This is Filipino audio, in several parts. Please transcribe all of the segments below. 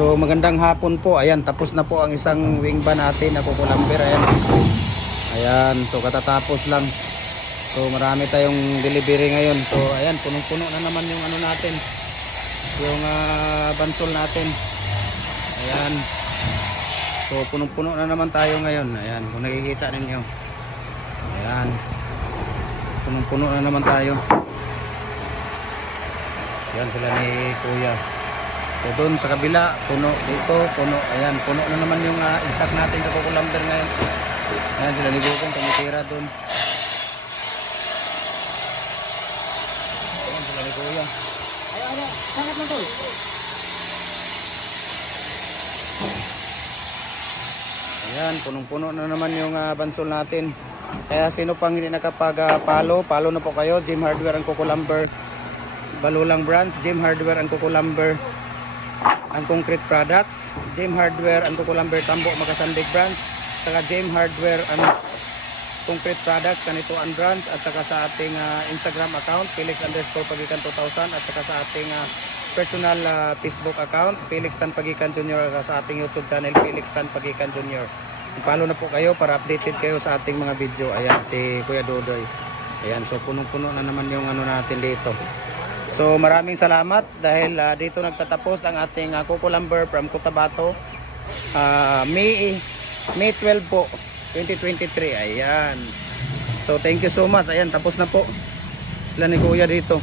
So magandang hapon po. Ayan, tapos na po ang isang wing ban natin na kukulamber. Ayan. Ayan, so katatapos lang. So marami tayong delivery ngayon. So ayan, punong-puno na naman yung ano natin. Yung bansol natin. Ayan. So punong-puno na naman tayo ngayon. Ayan, kung nakikita ninyo. Ayan. Punong-puno na naman tayo. Ayan sila ni Kuya. So doon sa kabila, puno. Dito, puno. Ayan, puno na naman yung stock natin sa kukulamber ngayon. Ayan sila ni Gugong, tumitira doon. Ayan sila ni Kuya. Ayo, sangat mo to. Ayan, punong-puno na naman yung bansol natin. Kaya sino pang hindi nakapag-follow, follow na po kayo. Gem Hardware ang kukulamber. Balulang Brands, Gem Hardware ang kukulamber. Ang concrete products, Gem Hardware ang kukulamber Tambo Magasandig Brands. Saka Gem Hardware ang concrete products kanito ang brands. At saka sa ating Instagram account, Felix_Pagikan 2000. At saka sa ating personal Facebook account, Felix Tan Pagikan Jr. Sa ating YouTube channel, Felix Tan Pagikan Jr. Follow na po kayo para updated kayo sa ating mga video. Ayan, si Kuya Dodoy. Ayan, so punong-puno na naman yung ano natin dito. So maraming salamat dahil dito nagtatapos ang ating kukulamber from Cotabato. May 12 po, 2023. Ayan. So thank you so much. Ayan, tapos na po. Sila ni Kuya dito.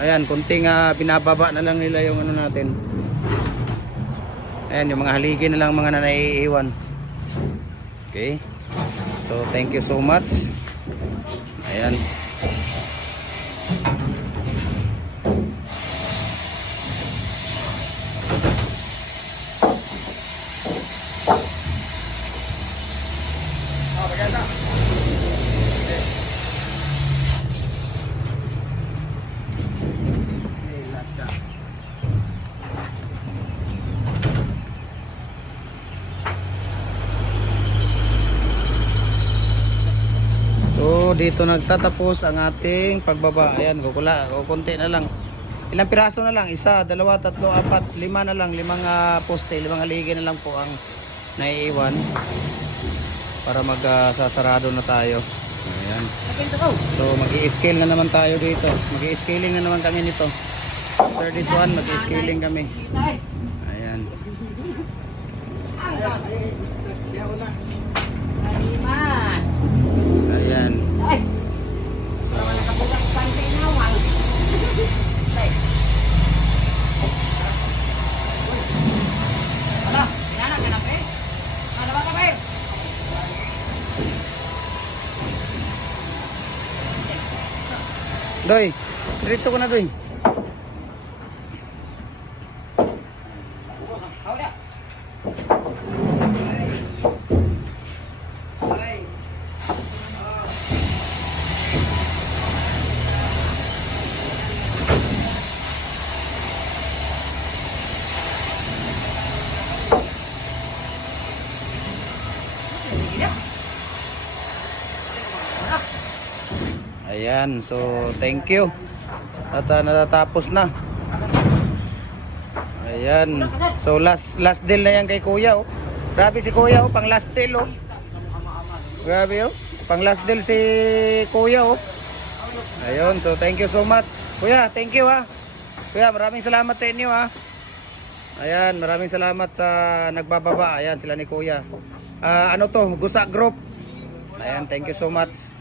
Ayan, kunting binababa na lang nila yung ano natin. Ayan, yung mga haligi na lang mga naiiwan. Okay. So thank you so much. Ayan. So dito nagtatapos ang ating pagbaba. Ayan, kukunti na lang. Ilang piraso na lang? Isa, dalawa, tatlo, apat, lima na lang. Limang poste, limang haligi na lang po ang naiiwan para magsasarado na tayo. Ayan. So mag-i-scale na naman tayo dito. Mag-i-scaling na naman kami nito. After this one, mag-i-scaling kami. Ayan. Ayan. Doy, dito ko na doy. Ayan, so thank you. At natatapos na. Ayan. So last deal na yan kay Kuya, oh. Grabe si Kuya, oh, pang last deal, oh. Grabe, oh. Pang last deal si Kuya, oh. Ayun, so thank you so much. Kuya, thank you, ha. Kuya, maraming salamat sa inyo, ha. Ayan, maraming salamat sa nagbababa. Ayan, sila ni Kuya. Ano to? Gusa Group. Ayan, thank you so much.